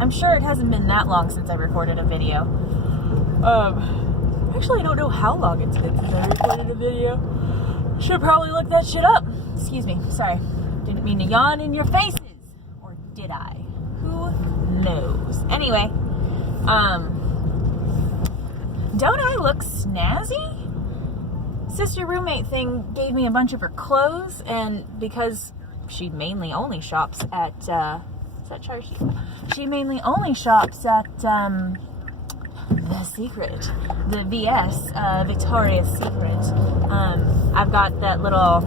I'm sure it hasn't been that long since I recorded a video. Actually, I don't know how long it's been since I recorded a video. Should probably look that shit up. Excuse me. Sorry. Didn't mean to yawn in your faces. Or did I? Who knows? Anyway, don't I look snazzy? Sister roommate thing gave me a bunch of her clothes, and because she mainly only shops at, is that Charity? She mainly only shops at, The Secret, the VS, Victoria's Secret. I've got that little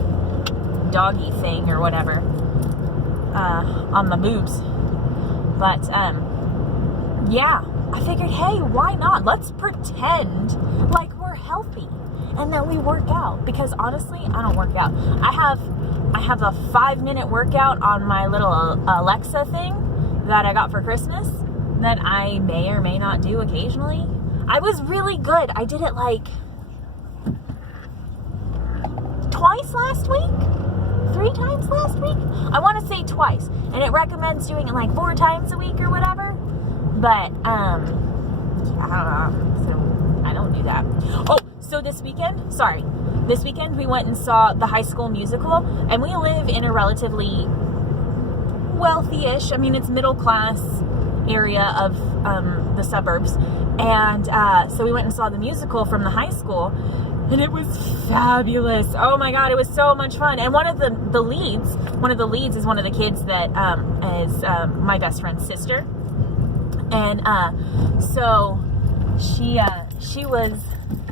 doggy thing or whatever, on my boobs. But, yeah, I figured, hey, why not? Let's pretend like we're healthy and that we work out, because honestly, I don't work out. I have a 5-minute workout on my little Alexa thing that I got for Christmas that I may or may not do occasionally. I was really good. I did it like twice last week? 3 times last week? I want to say twice. And it recommends doing it like 4 times a week or whatever. But, I don't know. So, I don't do that. Oh, so this weekend we went and saw the High School Musical, and we live in a relatively wealthy-ish, I mean, it's middle class area of the suburbs, and so we went and saw the musical from the high school, and it was fabulous. Oh my god, it was so much fun. And one of the leads is one of the kids that is my best friend's sister, and so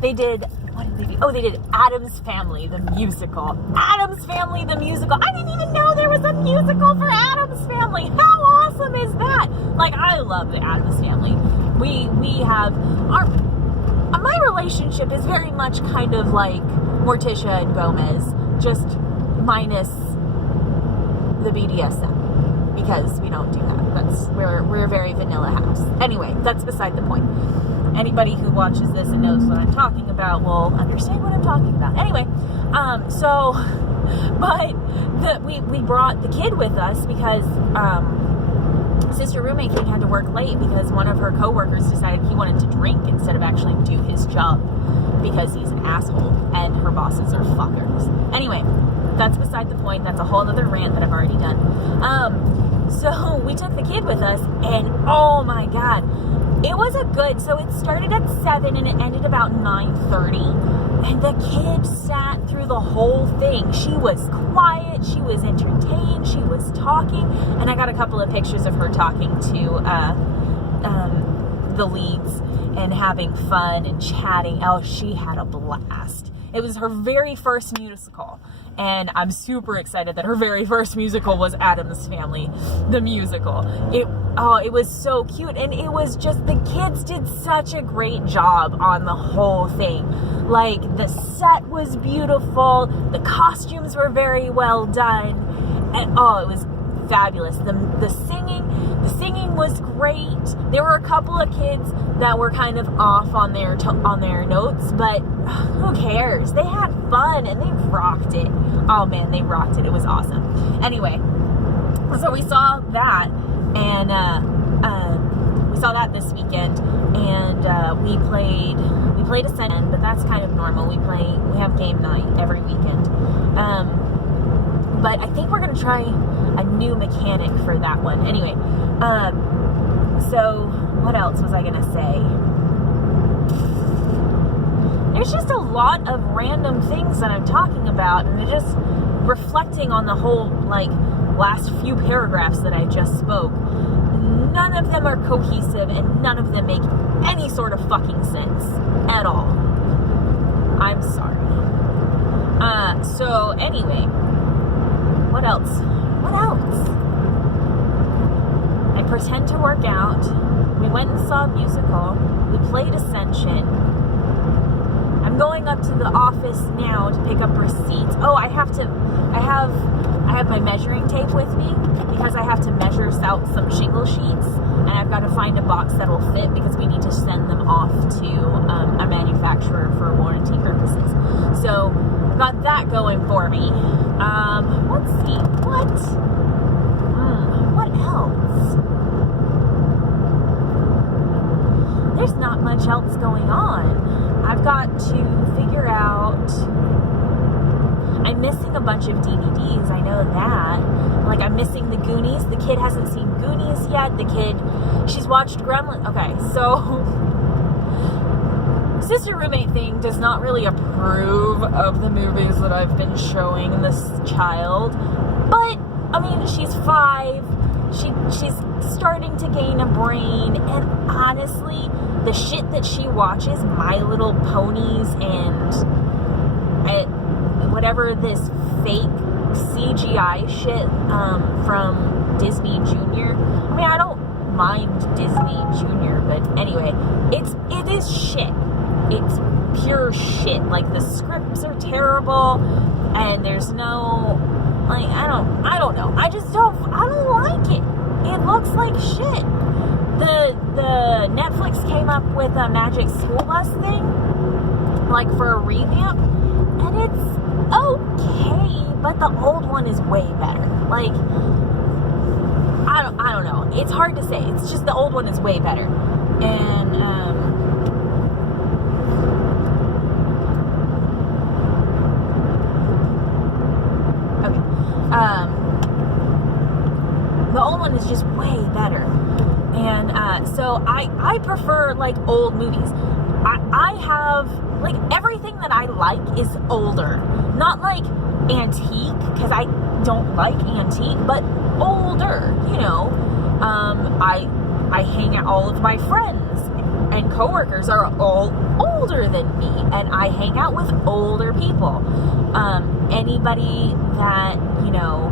they did, what did they do? Oh, they did Addams Family, the musical. Addams Family, the musical. I didn't even know there was a musical for Addams Family. How awesome is that? Like, I love the Addams Family. We have, my relationship is very much kind of like Morticia and Gomez, just minus the BDSM, because we don't do that. We're a very vanilla house. Anyway, that's beside the point. Anybody who watches this and knows what I'm talking about will understand what I'm talking about. Anyway, we brought the kid with us because Sister Roommate King had to work late because one of her coworkers decided he wanted to drink instead of actually do his job because he's an asshole and her bosses are fuckers. Anyway, that's beside the point. That's a whole other rant that I've already done. So we took the kid with us, and oh my god, it was so it started at 7 and it ended about 9:30, and the kid sat through the whole thing. She was quiet, she was entertained, she was talking, and I got a couple of pictures of her talking to the leads and having fun and chatting. Oh, she had a blast. It was her very first musical, and I'm super excited that her very first musical was Addams Family, the musical. It was so cute, and it was just, the kids did such a great job on the whole thing. Like, the set was beautiful, the costumes were very well done, and it was fabulous. The singing was great. There were a couple of kids that were kind of off on their notes, but who cares? They had fun and they rocked it. Oh man, they rocked it. It was awesome. Anyway, so we saw that, and we saw that this weekend, and we played Ascendant, but that's kind of normal. We have game night every weekend. But I think we're gonna try a new mechanic for that one. Anyway, so what else was I gonna say? There's just a lot of random things that I'm talking about, and it's just reflecting on the whole, like, last few paragraphs that I just spoke. None of them are cohesive, and none of them make any sort of fucking sense at all. I'm sorry. So anyway, what else? I pretend to work out. We went and saw a musical. We played Ascension. I'm going up to the office now to pick up receipts. Oh, I have my measuring tape with me because I have to measure out some shingle sheets, and I've got to find a box that'll fit because we need to send them off to a manufacturer for warranty purposes. So got that going for me. Let's see, what else? going on. I've got to figure out. I'm missing a bunch of DVDs. I know that. Like, I'm missing the Goonies. The kid hasn't seen Goonies yet. She's watched Gremlins. Okay, so sister roommate thing does not really approve of the movies that I've been showing this child. But, I mean, she's 5. She's starting to gain a brain. And honestly, the shit that she watches, My Little Ponies and whatever this fake CGI shit from Disney Junior. I mean, I don't mind Disney Junior, but anyway, it is shit. It's pure shit. Like, the scripts are terrible, and there's no, like, I don't know. I don't like it. It looks like shit. The Netflix came up with a Magic School Bus thing, like, for a revamp, and it's okay, but the old one is way better. Like, I don't know. It's hard to say. It's just the old one is way better. And the old one is just way better. And so I prefer, like, old movies. I have, like, everything that I like is older. Not like antique, because I don't like antique, but older, you know. I hang out, all of my friends and coworkers are all older than me, and I hang out with older people. Anybody that, you know,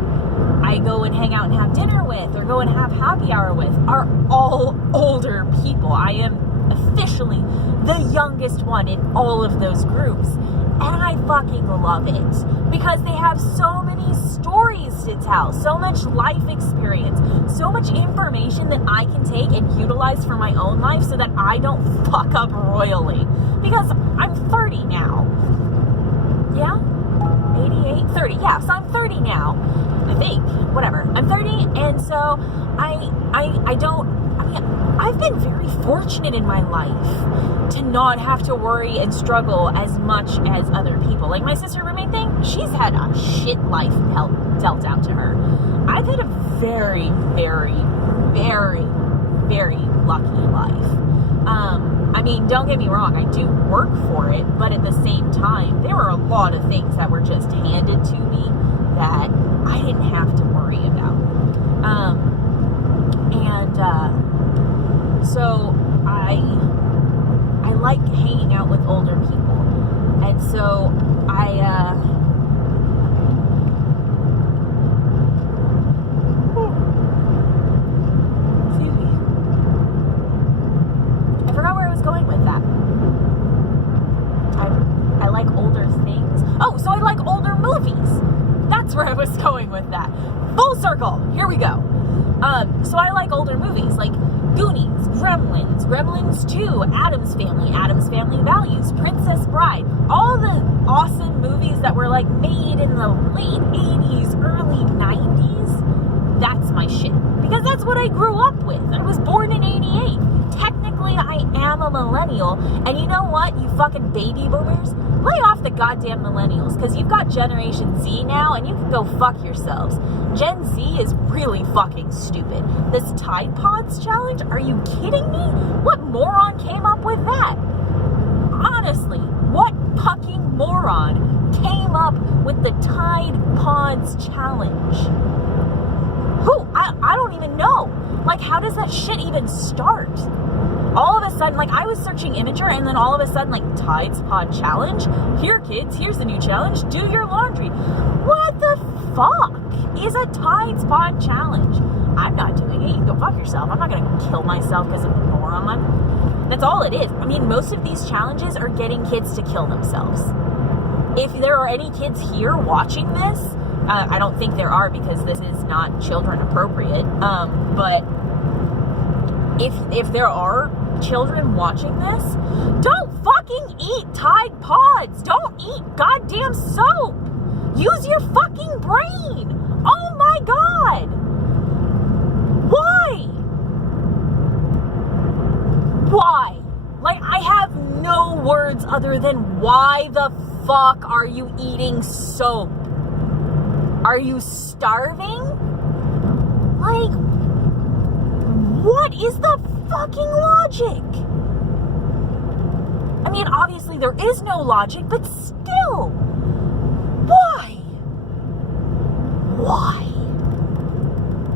I go and hang out and have dinner with or go and have happy hour with are all older people. I am officially the youngest one in all of those groups, and I fucking love it because they have so many stories to tell, so much life experience, so much information that I can take and utilize for my own life so that I don't fuck up royally, because I'm 30 now. Yeah? 88? 30. Yeah, so I'm 30 now. I think. Whatever. I'm 30, and so I don't, I mean, I've been very fortunate in my life to not have to worry and struggle as much as other people. Like, my sister roommate thing, she's had a shit life dealt out to her. I've had a very, very, very, very lucky life. I mean, don't get me wrong, I do work for it, but at the same time, there were a lot of things that were just handed to me that I didn't have to worry about. So I like hanging out with older people, and so excuse me, I forgot where I was going with that. I like older things. Oh, so I like older movies. That's where I was going with that. Full circle. Here we go. So I like older movies, like Goonies, Gremlins, Gremlins 2, Addams Family Values, Princess Bride, all the awesome movies that were, like, made in the late 80s, early 90s. That's my shit. Because that's what I grew up with. I was born in 88. Technically, I am a millennial. And you know what, you fucking baby boomers? Lay off the goddamn millennials, because you've got Generation Z now, and you can go fuck yourselves. Gen Z is really fucking stupid. This Tide Pods challenge? Are you kidding me? What moron came up with that? Honestly, what fucking moron came up with the Tide Pods challenge? Who? I don't even know. Like, how does that shit even start? All of a sudden, like, I was searching Imager, and then all of a sudden, like, Tides Pod Challenge? Here, kids, here's the new challenge. Do your laundry. What the fuck is a Tides Pod Challenge? I'm not doing it. You can go fuck yourself. I'm not going to kill myself because of a moron. That's all it is. I mean, most of these challenges are getting kids to kill themselves. If there are any kids here watching this, I don't think there are, because this is not children appropriate, but if there are children watching this, don't fucking eat Tide Pods. Don't eat goddamn soap. Use your fucking brain. Oh my god. Why? Like, I have true, then why the fuck are you eating soap? Are you starving? Like, what is the fucking logic? I mean, obviously there is no logic, but still, why? Why?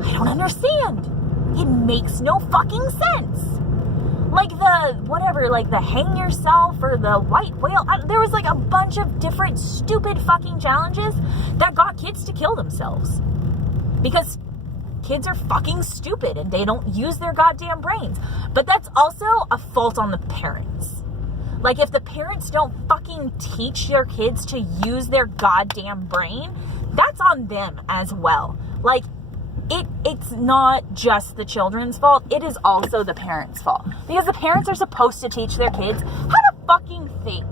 I don't understand. It makes no fucking sense. Like the hang yourself or the white whale. There was like a bunch of different stupid fucking challenges that got kids to kill themselves. Because kids are fucking stupid and they don't use their goddamn brains. But that's also a fault on the parents. Like, if the parents don't fucking teach their kids to use their goddamn brain, that's on them as well. Like, it's not just the children's fault. It is also the parents' fault. Because the parents are supposed to teach their kids how to fucking think.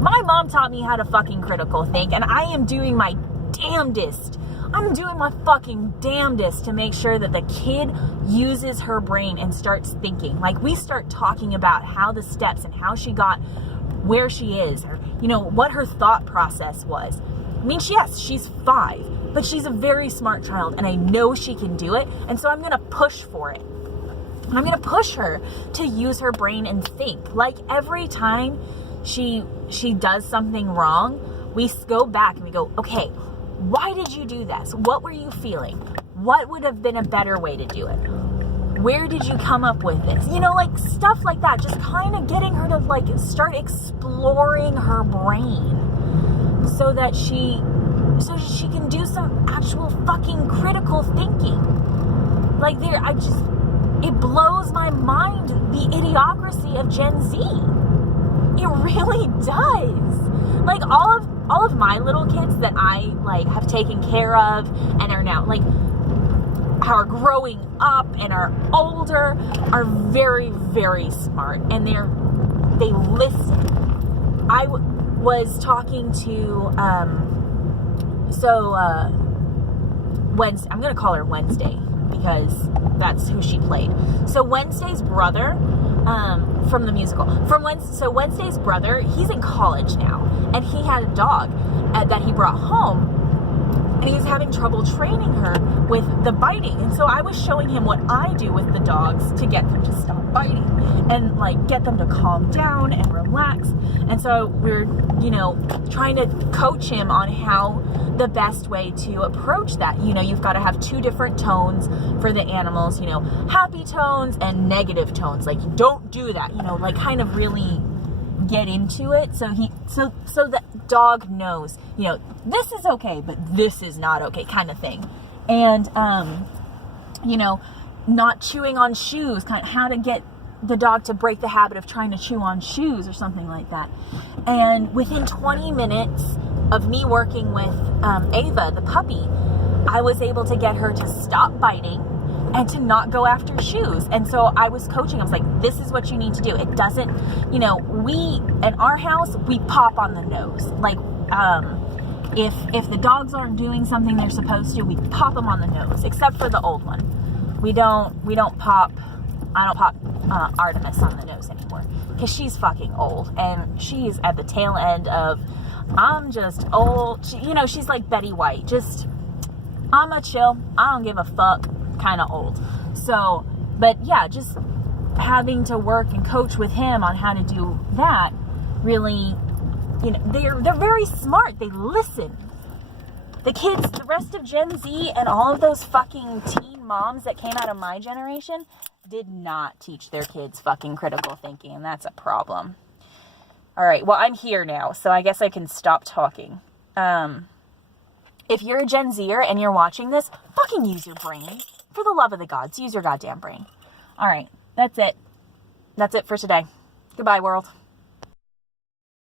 My mom taught me how to fucking critical think, and I am doing my damnedest. I'm doing my fucking damnedest to make sure that the kid uses her brain and starts thinking. Like, we start talking about how the steps and how she got where she is, or, you know, what her thought process was. I mean, yes, she's 5. But she's a very smart child, and I know she can do it, and so I'm going to push for it. And I'm going to push her to use her brain and think. Like, every time she does something wrong, we go back and we go, okay, why did you do this? What were you feeling? What would have been a better way to do it? Where did you come up with this? You know, like, stuff like that. Just kind of getting her to, like, start exploring her brain so that she can do some actual fucking critical thinking. Like, it blows my mind, the idiocracy of Gen Z. It really does. Like, all of my little kids that I, like, have taken care of and are now, like, are growing up and are older, are very, very smart, and they listen. I was talking to, Wednesday, I'm going to call her Wednesday because that's who she played. So Wednesday's brother, from the musical, Wednesday's brother, he's in college now, and he had a dog that he brought home, and he's having trouble training her with the biting. And so I was showing him what I do with the dogs to get them to stop biting and, like, get them to calm down and relax. And so we're, you know, trying to coach him on how the best way to approach that. You know, you've got to have 2 different tones for the animals, you know, happy tones and negative tones. Like, don't do that, you know, like, kind of really get into it. So the dog knows, you know, this is okay, but this is not okay, kind of thing. And, you know, not chewing on shoes, kind of how to get the dog to break the habit of trying to chew on shoes or something like that. And within 20 minutes of me working with Ava, the puppy, I was able to get her to stop biting and to not go after shoes. And so I was coaching. I was like, this is what you need to do. It doesn't, you know, we, in our house, we pop on the nose. Like, if the dogs aren't doing something they're supposed to, we pop them on the nose, except for the old one. I don't pop Artemis on the nose anymore, because she's fucking old, and she's at the tail end of, I'm just old. You know, she's like Betty White, just, I'm a chill, I don't give a fuck kind of old. So, but yeah, just having to work and coach with him on how to do that, really, you know, they're very smart. They listen. The kids, the rest of Gen Z and all of those fucking teen moms that came out of my generation did not teach their kids fucking critical thinking, and that's a problem. All right, well, I'm here now, so I guess I can stop talking. If you're a Gen Zer and you're watching this, fucking use your brain. For the love of the gods, use your goddamn brain. All right, that's it. That's it for today. Goodbye, world.